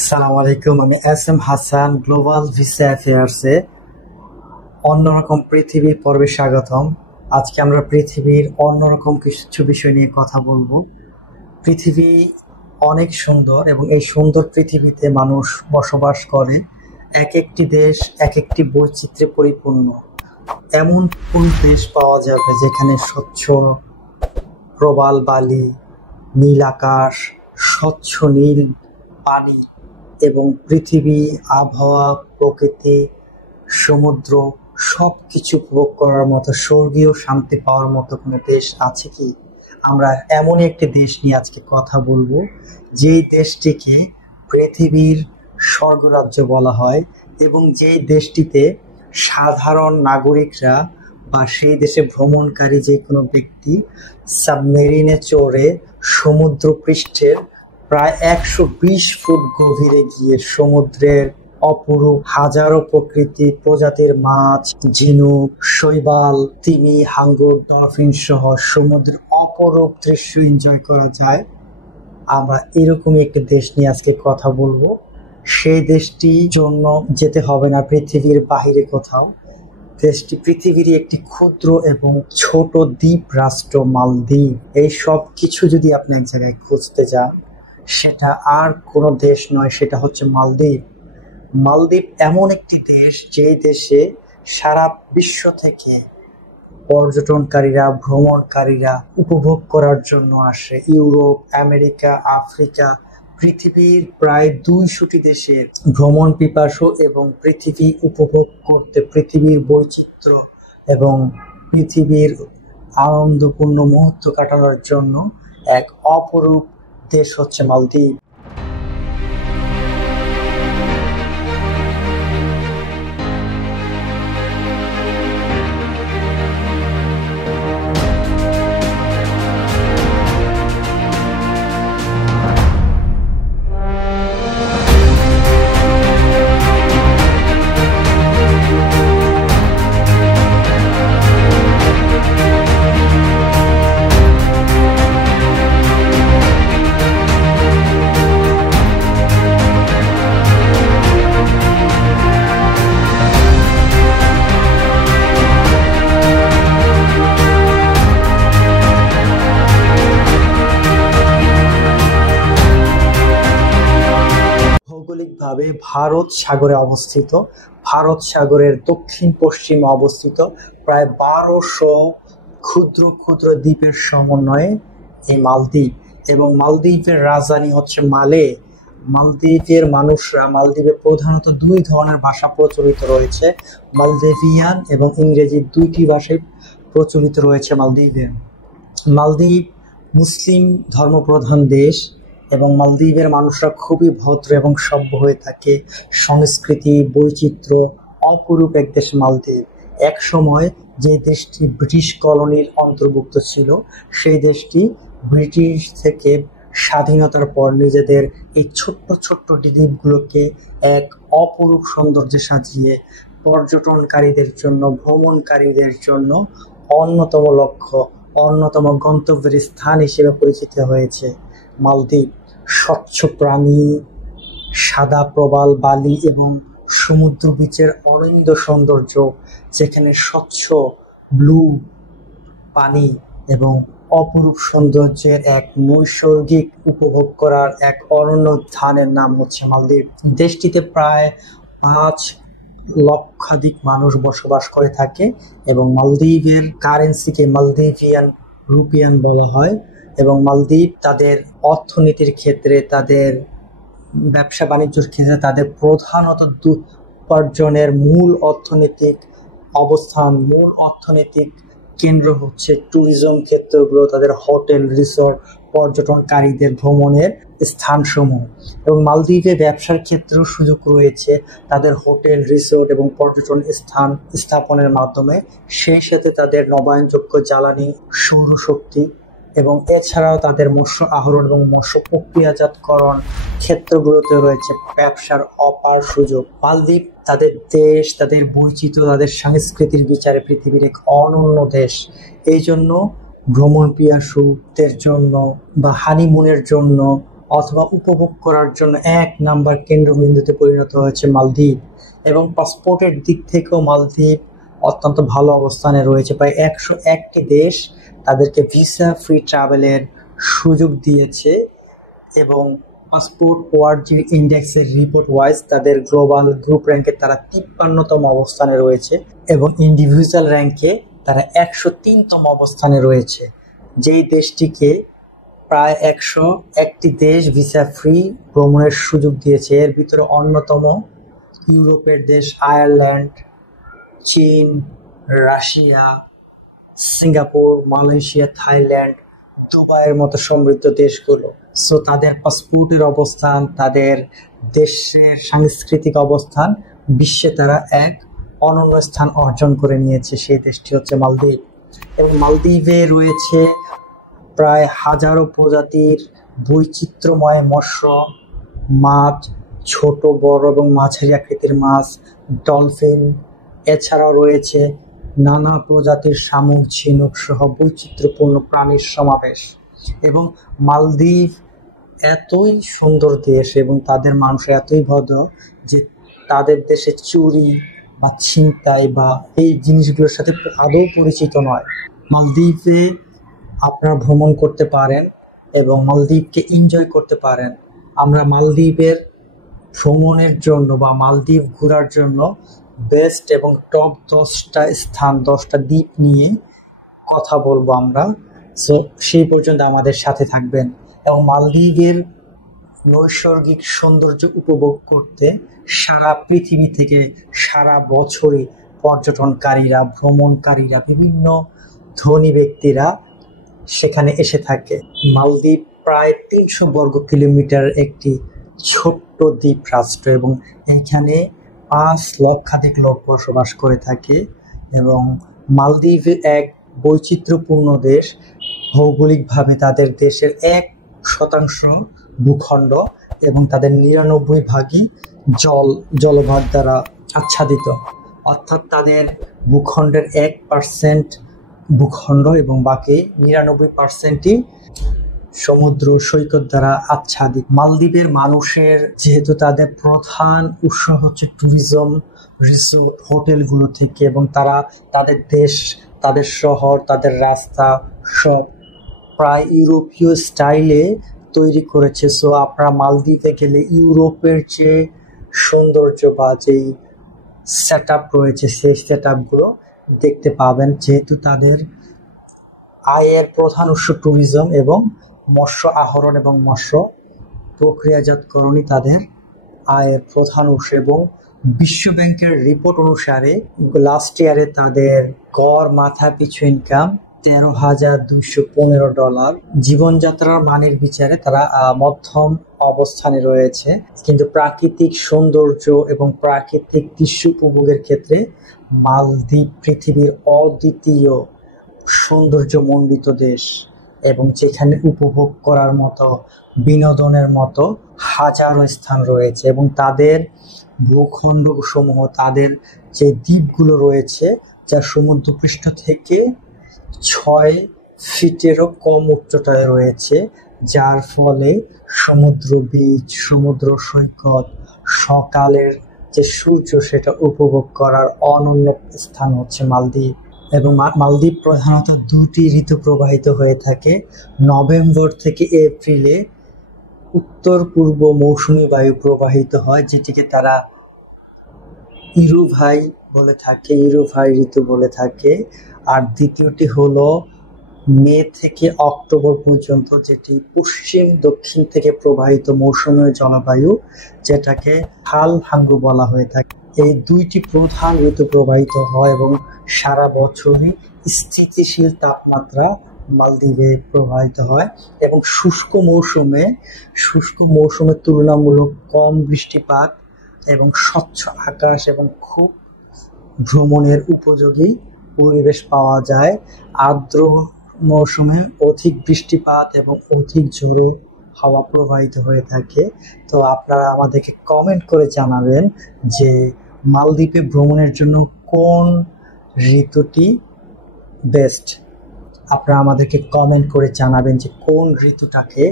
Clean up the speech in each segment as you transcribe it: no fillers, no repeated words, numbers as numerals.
আসসালামু আলাইকুম। আমি S M Hasan, global visa অ্যাফেয়ার্সে অন্যরকম পৃথিবীর পর্বে স্বাগতম। আজকে আমরা পৃথিবীর অন্যরকম কিছু বিষয় নিয়ে কথা বলবো। পৃথিবী অনেক সুন্দর এবং এই সুন্দর পৃথিবীতে মানুষ বসবাস করে। এক একটি দেশ এক একটি বৈচিত্র্যে পরিপূর্ণ। এমন কোন দেশ পাওয়া যাবে যেখানে স্বচ্ছ প্রবাল বালি, নীল আকাশ, স্বচ্ছ নীল পানি এবং পৃথিবী, আবহাওয়া, প্রকৃতি, সমুদ্র সবকিছু উপভোগ করার মতো, স্বর্গীয় শান্তি পাওয়ার মতো কোনো দেশ আছে কি? আমরা এমনই একটি দেশ নিয়ে আজকে কথা বলবো, যেই দেশটিকে পৃথিবীর স্বর্গরাজ্য বলা হয় এবং যেই দেশটিতে সাধারণ নাগরিকরা বা সেই দেশে ভ্রমণকারী যে কোনো ব্যক্তি সাবমেরিনে চড়ে সমুদ্র পৃষ্ঠের প্রায় ১২০ ফুট গভীরে গিয়ে সমুদ্রের অপরূপ হাজারো প্রকৃতি প্রজাতির মাছ, ঝিনুক, শৈবাল, তিমি, হাঙ্গর, ডলফিন সহ সমুদ্রের অপরূপ দৃশ্য এনজয় করা যায়। আমরা এরকমই একটি দেশ নিয়ে আজকে কথা বলবো। সেই দেশটির জন্য যেতে হবে না পৃথিবীর বাহিরে কোথাও। দেশটি পৃথিবীর একটি ক্ষুদ্র এবং ছোট দ্বীপ রাষ্ট্র মালদ্বীপ। এই সব কিছু যদি আপনি এক জায়গায় খুঁজতে যান, সেটা আর কোনো দেশ নয়, সেটা হচ্ছে মালদ্বীপ। মালদ্বীপ এমন একটি দেশ যে দেশে সারা বিশ্ব থেকে পর্যটনকারীরা, ভ্রমণকারীরা উপভোগ করার জন্য আসে। ইউরোপ, আমেরিকা, আফ্রিকা, পৃথিবীর প্রায় ২০০টি দেশের ভ্রমণ পিপাসু এবং পৃথিবী উপভোগ করতে, পৃথিবীর বৈচিত্র্য এবং পৃথিবীর আনন্দপূর্ণ মুহূর্ত কাটানোর জন্য এক অপরূপ দেশ হচ্ছে মালদ্বীপ। ভৌগোলিকভাবে ভারত সাগরে অবস্থিত। ভারত সাগরের দক্ষিণ পশ্চিমে অবস্থিত প্রায় ১২০০ ক্ষুদ্র ক্ষুদ্র দ্বীপের সমন্বয়ে এই মালদ্বীপ। এবং মালদ্বীপের রাজধানী হচ্ছে মালে। মালদ্বীপের মানুষরা, মালদ্বীপে প্রধানত দুই ধরনের ভাষা প্রচলিত রয়েছে, মালদ্বীপিয়ান এবং ইংরেজি, দুইটি ভাষায় প্রচলিত রয়েছে মালদ্বীপে। মালদ্বীপ মুসলিম ধর্মপ্রধান দেশ এবং মালদ্বীপের মানুষরা খুবই ভদ্র এবং সভ্য হয়ে থাকে। সংস্কৃতি, বৈচিত্র্য অপরূপ এক দেশ মালদ্বীপ। এক সময় যে দেশটি ব্রিটিশ কলোনির অন্তর্ভুক্ত ছিল, সেই দেশটি ব্রিটিশ থেকে স্বাধীনতার পর নিজেদের এই ছোট্ট ছোট্ট দ্বীপগুলোকে এক অপরূপ সৌন্দর্যে সাজিয়ে পর্যটনকারীদের জন্য, ভ্রমণকারীদের জন্য অন্যতম লক্ষ্য, অন্যতম গন্তব্যের স্থান হিসেবে পরিচিত হয়েছে মালদ্বীপ। স্বচ্ছ প্রাণী, সাদা প্রবাল বালি এবং সমুদ্র বীচের অনিন্দ্য সৌন্দর্য, যেখানে স্বচ্ছ ব্লু পানি এবং অপরূপ সৌন্দর্যের এক নৈসর্গিক উপভোগ করার এক অরণ্য স্থানের নাম হচ্ছে মালদ্বীপ। দেশটিতে প্রায় ৫ লক্ষাধিক মানুষ বসবাস করে থাকে এবং মালদ্বীপের কারেন্সিকে মালদ্বীপিয়ান রুপিয়ান বলা হয়। এবং মালদ্বীপ তাদের অর্থনীতির ক্ষেত্রে, তাদের ব্যবসা বাণিজ্যের ক্ষেত্রে, তাদের প্রধানত উপার্জনের মূল অর্থনৈতিক অবস্থান, মূল অর্থনৈতিক কেন্দ্র হচ্ছে ট্যুরিজম ক্ষেত্রগুলো, তাদের হোটেল, রিসোর্ট, পর্যটনকারীদের ভ্রমণের স্থানসমূহ। এবং মালদ্বীপে ব্যবসার ক্ষেত্রেও সুযোগ রয়েছে তাদের হোটেল, রিসোর্ট এবং পর্যটন স্থান স্থাপনের মাধ্যমে। সেই সাথে তাদের নবায়নযোগ্য জ্বালানি, সৌরশক্তি এবং এছাড়াও তাদের মৎস্য আহরণ এবং মৎস্য প্রক্রিয়াজাতকরণ ক্ষেত্রগুলোতে রয়েছে ব্যবসার অপার সুযোগ। মালদ্বীপ তাদের দেশ, তাদের বৈচিত্র্য, তাদের সংস্কৃতির বিচারে পৃথিবীর এক অনন্য দেশ। এই জন্য ভ্রমণ পিয়াসুদের জন্য বা হানিমুনের জন্য অথবা উপভোগ করার জন্য এক নাম্বার কেন্দ্রবিন্দুতে পরিণত হয়েছে মালদ্বীপ। এবং পাসপোর্টের দিক থেকেও মালদ্বীপ অত্যন্ত ভালো অবস্থানে রয়েছে। প্রায় 101টি দেশ তাদেরকে ভিসা ফ্রি ট্রাভেলের সুযোগ দিয়েছে এবং পাসপোর্ট ওয়ার্ল্ড ইন্ডেক্সের রিপোর্ট ওয়াইজ তাদের গ্লোবাল গ্রুপ র্যাঙ্কে তারা 53তম অবস্থানে রয়েছে এবং ইন্ডিভিজুয়াল র্যাঙ্কে তারা 103তম অবস্থানে রয়েছে। যেই দেশটিকে প্রায় 101টি দেশ ভিসা ফ্রি ভ্রমণের সুযোগ দিয়েছে। এর ভিতরে অন্যতম ইউরোপের দেশ আয়ারল্যান্ড, চীন, রাশিয়া, সিঙ্গাপুর, মালয়েশিয়া, থাইল্যান্ড, দুবাইয়ের মতো সমৃদ্ধ দেশগুলো। সো তাদের পাসপোর্টের অবস্থান, তাদের দেশের সাংস্কৃতিক অবস্থান বিশ্বে তারা এক অনন্য স্থান অর্জন করে নিয়েছে। সেই দেশটি হচ্ছে মালদ্বীপ। এবং মালদ্বীপে রয়েছে প্রায় হাজারো প্রজাতির বৈচিত্র্যময় মৎস্য, মাছ, ছোট বড় এবং মাঝারি আকৃতির মাছ, ডলফিন, এছাড়াও রয়েছে নানা প্রজাতির শামুক, ঝিনুক সহ বৈচিত্র্যপূর্ণ প্রাণীর সমাবেশ। এবং মালদ্বীপ এতই সুন্দর দেশ এবং তাদের মানুষ এতই ভদ্র যে তাদের দেশে চুরি বা ছিনতাই বা এই জিনিসগুলোর সাথে আদৌ পরিচিত নয়। মালদ্বীপে আপনারা ভ্রমণ করতে পারেন এবং মালদ্বীপকে এনজয় করতে পারেন। আমরা মালদ্বীপের ভ্রমণের জন্য বা মালদ্বীপ ঘোরার জন্য বেস্ট এবং টপ 10টা স্থান, 10টা দ্বীপ নিয়ে কথা বলবো আমরা। সো সেই পর্যন্ত আমাদের সাথে থাকবেন। এবং মালদ্বীপের নৈসর্গিক সৌন্দর্য উপভোগ করতে সারা পৃথিবী থেকে সারা বছরই পর্যটনকারীরা, ভ্রমণকারীরা, বিভিন্ন ধনী ব্যক্তিরা সেখানে এসে থাকে। মালদ্বীপ প্রায় 300 বর্গ কিলোমিটার একটি ছোট্ট দ্বীপ রাষ্ট্র এবং এখানে 5 লক্ষাধিক লোক বসবাস করে থাকে। এবং মালদ্বীপ এক বৈচিত্র্যপূর্ণ দেশ। ভৌগোলিকভাবে তাদের দেশের 1% ভূখণ্ড এবং তাদের 99 ভাগই জলভাগ দ্বারা আচ্ছাদিত। অর্থাৎ তাদের ভূখণ্ডের 1% ভূখণ্ড এবং বাকি 99%ই সমুদ্র সৈকত দ্বারা আচ্ছাদিত। মালদ্বীপের মানুষের যেহেতু তাদের প্রধান উৎস হচ্ছে ট্যুরিজম, রিসোর্ট, হোটেলগুলো থেকে এবং তারা তাদের দেশ, তাদের শহর, তাদের রাস্তা সব প্রায় ইউরোপীয় স্টাইলে তৈরি করেছে। সো আপনারা মালদ্বীপে গেলে ইউরোপের যে সৌন্দর্য বা যেই সেট আপ রয়েছে সেই সেট আপগুলো দেখতে পাবেন। যেহেতু তাদের আয়ের প্রধান উৎস ট্যুরিজম এবং মৎস্য আহরণ এবং মৎস্য প্রক্রিয়াজাতকরণই তাদের আয়ের প্রধান উৎস। এবং বিশ্ব ব্যাংকের রিপোর্ট অনুসারে লাস্ট ইয়ারে তাদের গড় মাথা পিছু ইনকাম $13,215। জীবনযাত্রার মানের বিচারে তারা মধ্যম অবস্থানে রয়েছে, কিন্তু প্রাকৃতিক সৌন্দর্য এবং প্রাকৃতিক দৃশ্য উপভোগের ক্ষেত্রে মালদ্বীপ পৃথিবীর অদ্বিতীয় সৌন্দর্যমণ্ডিত দেশ এবং যেখানে উপভোগ করার মতো, বিনোদনের মতো হাজারো স্থান রয়েছে। এবং তাদের ভূখণ্ড সমূহ, তাদের যে দ্বীপগুলো রয়েছে যা সমুদ্রপৃষ্ঠ থেকে 6 ফিটেরও কম উচ্চতায় রয়েছে, যার ফলে সমুদ্র বীচ, সমুদ্র সৈকত, সকালের যে সূর্য সেটা উপভোগ করার অনন্য স্থান হচ্ছে মালদ্বীপ। এবং মালদ্বীপ প্রধানত 2টি ঋতু প্রবাহিত হয়ে থাকে। নভেম্বর থেকে এপ্রিলে উত্তর পূর্ব মৌসুমী বায়ু প্রবাহিত হয়, যেটিকে তারা ইরুভাই বলে থাকে, ইরুভাই ঋতু বলে থাকে। আর দ্বিতীয়টি হলো মে থেকে অক্টোবর পর্যন্ত, যেটি পশ্চিম দক্ষিণ থেকে প্রবাহিত মৌসুমী জলবায়ু, যেটাকে হাল হাঙ্গু বলা হয়ে থাকে। এই 2টি প্রধান ঋতু প্রবাহিত হয় এবং সারা বছরই স্থিতিশীল তাপমাত্রা মালদ্বীপে প্রবাহিত হয়। এবং শুষ্ক মৌসুমে তুলনামূলক কম বৃষ্টিপাত এবং স্বচ্ছ আকাশ এবং খুব ভ্রমণের উপযোগী পরিবেশ পাওয়া যায়। আর্দ্র মৌসুমে অধিক বৃষ্টিপাত এবং অধিক ঝোড়ো হাওয়া প্রবাহিত হয়ে থাকে। তো আপনারা আমাদেরকে কমেন্ট করে জানাবেন যে মালদ্বীপে ভ্রমণের জন্য কোন ঋতুটি বেস্ট। আপনারা আমাদেরকে কমেন্ট করে জানাবেন যে কোন ঋতুটাকে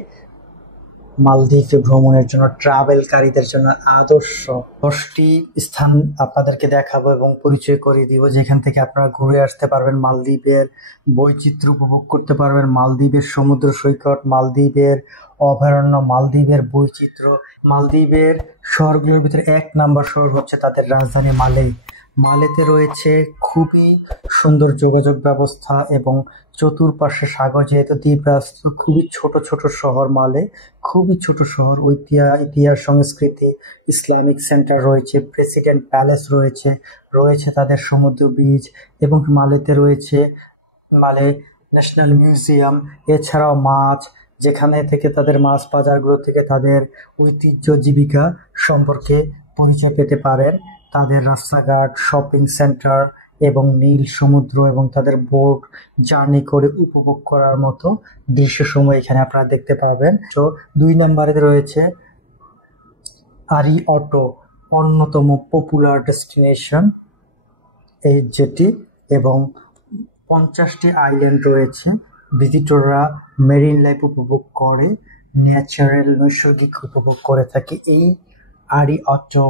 মালদ্বীপে ভ্রমণের জন্য ট্রাভেলকারীদের জন্য আদর্শ 10টি স্থান আপনাদেরকে দেখাবো এবং পরিচয় করিয়ে দিব, যেখান থেকে আপনারা ঘুরে আসতে পারবেন, মালদ্বীপের বৈচিত্র্য উপভোগ করতে পারবেন, মালদ্বীপের সমুদ্র সৈকত, মালদ্বীপের অভয়ারণ্য, মালদ্বীপের বৈচিত্র্য। মালদ্বীপের শহরগুলোর ভিতরে 1 নাম্বার শহর হচ্ছে তাদের রাজধানী মালে। মালেতে রয়েছে খুবই সুন্দর যোগাযোগ ব্যবস্থা এবং চতুর্পাশে সাগর, যেহেতু দ্বীপরাষ্ট্র, খুবই ছোট ছোট শহর মালে, খুবই ছোট শহর। ইতিহাস, সংস্কৃতি, ইসলামিক সেন্টার রয়েছে, প্রেসিডেন্ট প্যালেস রয়েছে, রয়েছে তাদের সমুদ্র বীচ, এবং মালেতে রয়েছে মালে ন্যাশনাল মিউজিয়াম। এছাড়াও মাছ, যেখানে থেকে তাদের মাছ বাজারগুলো থেকে তাদের ঐতিহ্য জীবিকা সম্পর্কে পরিচয় পেতে পারেন। তাদের রাস্তাঘাট, শপিং সেন্টার এবং নীল সমুদ্র এবং তাদের বোট জার্নি করে উপভোগ করার মতো দৃশ্যসমূহ এখানে আপনারা দেখতে পাবেন। তো 2 নম্বরে রয়েছে আরি অটো, অন্যতম পপুলার ডেস্টিনেশন এই যেটি, এবং 50টি আইল্যান্ড রয়েছে। ভিজিটররা মেরিন লাইফ উপভোগ করে, নৈসর্গিক উপভোগ করে থাকে এই আরি অটো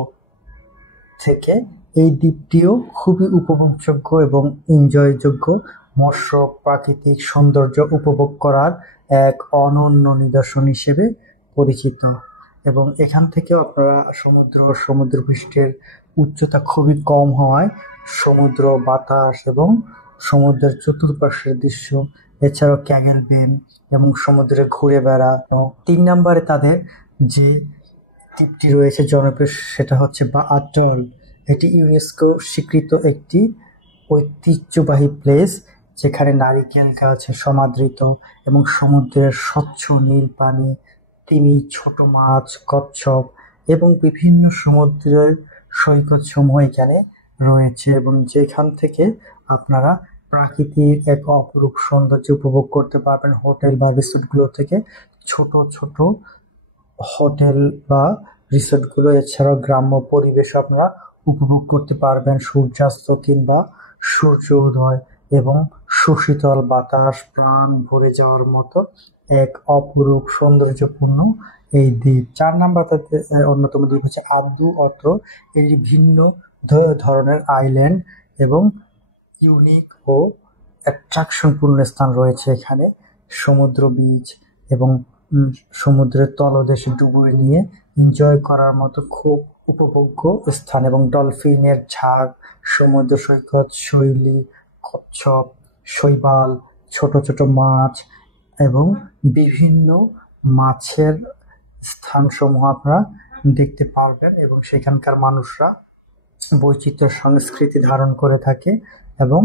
থেকে। এই দ্বীপটিও খুবই উপভোগযোগ্য এবং এনজয়যোগ্য, মৎস্য প্রাকৃতিক সৌন্দর্য উপভোগ করার এক অনন্য নিদর্শন হিসেবে পরিচিত। এবং এখান থেকেও আপনারা সমুদ্রপৃষ্ঠের উচ্চতা খুবই কম হওয়ায় সমুদ্র, বাতাস এবং সমুদ্রের চতুর্পাশের দৃশ্য, এছাড়াও ক্যাগেল বেন এবং সমুদ্রে ঘুরে বেড়া। 3 নম্বরে তাদের যে দ্বীপটি রয়েছে জনপ্রিয়, সেটা হচ্ছে আটল। এটি ইউনেস্কো স্বীকৃত একটি ঐতিহ্যবাহী প্লেস, যেখানে নারিকেল গাছে সমাদৃত এবং সমুদ্রের স্বচ্ছ নীল পানি, তিমি, ছোট মাছ, কচ্ছপ এবং বিভিন্ন সমুদ্রের সৈকত সমূহ এখানে রয়েছে, এবং যেখান থেকে আপনারা প্রাকৃতিক এক অপরূপ সৌন্দর্য উপভোগ করতে পারবেন। হোটেল বা রিসোর্টগুলো থেকে ছোট ছোট হোটেল বা রিসোর্টগুলো, এছাড়াও গ্রাম্য পরিবেশ আপনারা উপভোগ করতে পারবেন। সূর্যাস্ত কিংবা সূর্য উদয় এবং সুশীতল বাতাস, প্রাণ ভরে যাওয়ার মতো এক অপরূপ সৌন্দর্যপূর্ণ এই দ্বীপ। 4 নম্বর অন্যতম দ্বীপ হচ্ছে আব্দু অত্র। এটি ভিন্ন ধরনের আইল্যান্ড এবং ইউনিক ও অ্যাট্রাকশনপূর্ণ স্থান রয়েছে এখানে। সমুদ্র বীচ এবং সমুদ্রের তলদেশে ডুবুরি নিয়ে এনজয় করার মতো খুব উপভোগ্য স্থান, এবং ডলফিনের ঝাঁক, সমুদ্র সৈকত, শৈলী, কচ্ছপ, শৈবাল, ছোট ছোট মাছ এবং বিভিন্ন মাছের স্থানসমূহ আপনারা দেখতে পারবেন, এবং সেখানকার মানুষরা বৈচিত্র্য সংস্কৃতি ধারণ করে থাকে এবং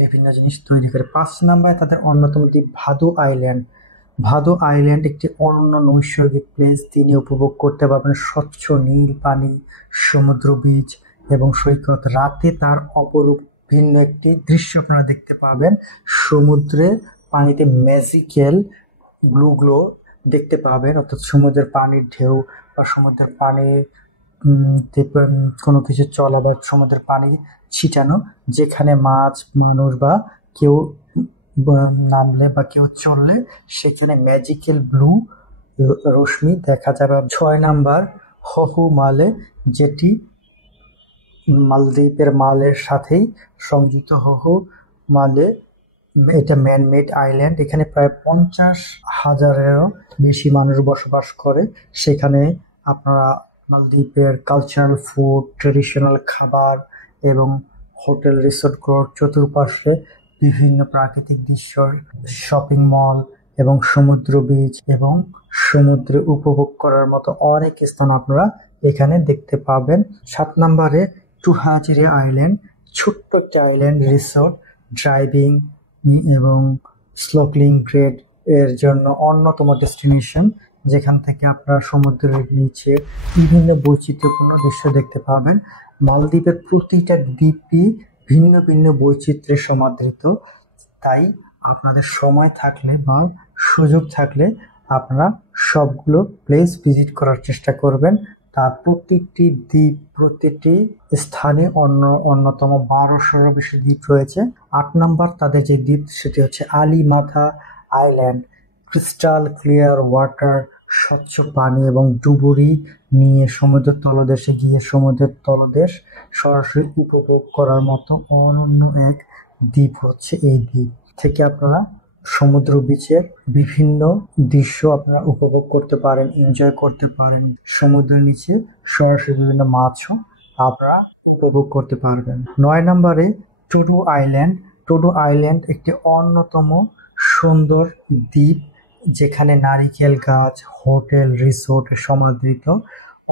বিভিন্ন জিনিস তৈরি করে। 5 নম্বরে তাদের অন্যতম দ্বীপ ভাদু আইল্যান্ড। ভাদু আইল্যান্ড একটি অনন্য নৈসর্গিক প্লেস। তিনি উপভোগ করতে পারবেন স্বচ্ছ নীল পানি, সমুদ্র বীচ এবং সৈকত। রাতে তার অপরূপ ভিন্ন একটি দৃশ্য আপনারা দেখতে পাবেন। সমুদ্রের পানিতে ম্যাজিক্যাল ব্লু গ্লো দেখতে পাবেন, অর্থাৎ সমুদ্রের পানির ঢেউ বা সমুদ্রের পানির কোনো কিছু চলা বা সমুদ্রের পানি ছিটানো, যেখানে মাছ, মানুষ বা কেউ নামলে বা কেউ চললে সেখানে ম্যাজিক্যাল ব্লু রশ্মি দেখা যাবে। 6 নাম্বার হহু মালে, যেটি মালদ্বীপের মালের সাথেই সংযুক্ত। হহু মালে এটা ম্যানমেড আইল্যান্ড। এখানে প্রায় 50,000-এরও বেশি মানুষ বসবাস করে। সেখানে আপনারা মালদ্বীপের কালচারাল ফুড, ট্রেডিশনাল খাবার এবং হোটেল, রিসোর্টগুলোর চতুর্পাশে বিভিন্ন প্রাকৃতিক দৃশ্য, শপিং মল এবং সমুদ্র বীচ এবং সমুদ্রে উপভোগ করার মতো অনেক স্থান আপনারা এখানে দেখতে পাবেন। 7 নম্বরে টুহাজিরে আইল্যান্ড, ছোট্ট একটি আইল্যান্ড রিসোর্ট, ড্রাইভিং এবং স্নোক্লিং গ্রেড এর জন্য অন্যতম ডেস্টিনেশন, যেখান থেকে আপনারা সমুদ্রের নিচে বিভিন্ন বৈচিত্র্যপূর্ণ দৃশ্য দেখতে পাবেন। মালদ্বীপের প্রতিটা দ্বীপই ভিন্ন ভিন্ন বৈচিত্র্যে সমাদৃত, তাই আপনাদের সময় থাকলে বা সুযোগ থাকলে আপনারা সবগুলো প্লেস ভিজিট করার চেষ্টা করবেন। তার প্রতিটি দ্বীপ, প্রতিটি স্থানে অন্যতম 1200-এরও বেশি দ্বীপ রয়েছে। 8 নম্বর তাদের যে দ্বীপ, সেটি হচ্ছে আলিমাথা আইল্যান্ড। ক্রিস্টাল ক্লিয়ার ওয়াটার, স্বচ্ছ পানি এবং ডুবুরি নিয়ে সমুদ্রের তলদেশে গিয়ে সমুদ্রের তলদেশ সরাসরি উপভোগ করার মতো অনন্য এক দ্বীপ হচ্ছে এই দ্বীপ। থেকে আপনারা সমুদ্র বিচের বিভিন্ন দৃশ্য আপনারা উপভোগ করতে পারেন, এনজয় করতে পারেন। সমুদ্রের নিচে সরাসরি বিভিন্ন মাছও আপনারা উপভোগ করতে পারবেন। 9 নম্বরে টুডু আইল্যান্ড। টুডু আইল্যান্ড একটি অন্যতম সুন্দর দ্বীপ, যেখানে নারিকেল গাছ, হোটেল, রিসোর্ট সমাদৃত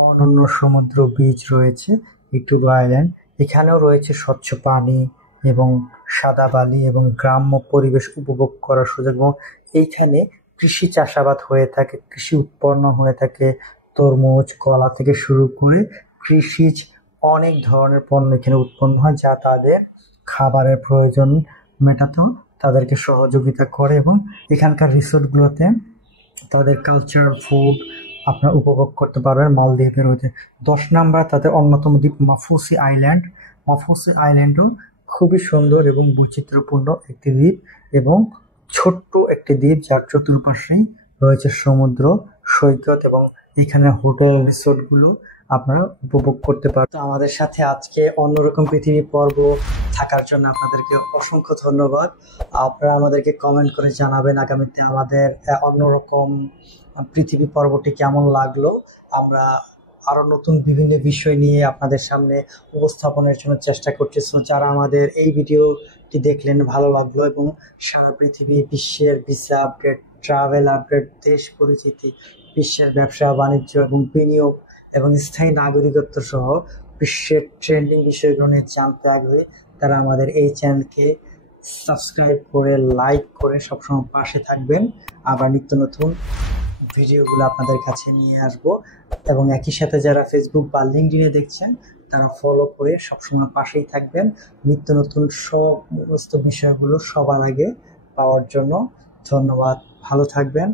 অনন্য সমুদ্র বীচ রয়েছে এই টুডু আইল্যান্ড। এখানেও রয়েছে স্বচ্ছ পানি এবং সাদা বালি এবং গ্রাম্য পরিবেশ উপভোগ করার সুযোগ, এবং এইখানে কৃষি চাষাবাদ হয়ে থাকে, কৃষি উৎপন্ন হয়ে থাকে, তরমুজ, কলা থেকে শুরু করে কৃষিজ অনেক ধরনের পণ্য এখানে উৎপন্ন হয়, যা তাদের খাবারের প্রয়োজন মেটাতেও তাদেরকে সহযোগিতা করে। এবং এখানকার রিসোর্টগুলোতে তাদের কালচারাল ফুড আপনারা উপভোগ করতে পারবেন মালদ্বীপের রয়েছে। 10 নাম্বার তাদের অন্যতম দ্বীপ মাফুসি আইল্যান্ড। মাফুসি আইল্যান্ডও খুবই সুন্দর এবং বৈচিত্র্যপূর্ণ একটি দ্বীপ এবং ছোট্ট একটি দ্বীপ, যার চতুর্পাশেই রয়েছে সমুদ্র সৈকত এবং এখানে হোটেল রিসোর্টগুলো আপনারা উপভোগ করতে পারেন। তো আমাদের সাথে আজকে অন্যরকম পৃথিবী পর্ব থাকার জন্য আপনাদেরকে অসংখ্য ধন্যবাদ। আপনারা আমাদেরকে কমেন্ট করে জানাবেন আগামীতে আমাদের অন্যরকম পৃথিবী পর্বটি কেমন লাগলো। আমরা আরো নতুন বিভিন্ন বিষয় নিয়ে আপনাদের সামনে উপস্থাপনের জন্য চেষ্টা করছি। সো যারা আমাদের এই ভিডিওটি দেখলেন, ভালো লাগলো এবং সারা পৃথিবী, বিশ্বের ভিসা আপডেট, ট্রাভেল আপডেট, দেশ পরিচিতি, বিশ্বের ব্যবসা বাণিজ্য এবং বিনিয়োগ এবং স্থায়ী নাগরিকত্ব সহ বিশ্বের ট্রেন্ডিং বিষয়গুলো নিয়ে জানতে আগ্রহী, তারা আমাদের এই চ্যানেলকে সাবস্ক্রাইব করে, লাইক করে সবসময় পাশে থাকবেন। আবার নিত্য নতুন ভিডিওগুলো আপনাদের কাছে নিয়ে আসব। এবং একই সাথে যারা ফেসবুক বা লিঙ্কডইনে দেখছেন, তারা ফলো করে সবসময় পাশেই থাকবেন নিত্য নতুন সমস্ত বিষয়গুলো সবার আগে পাওয়ার জন্য। ধন্যবাদ, ভালো থাকবেন।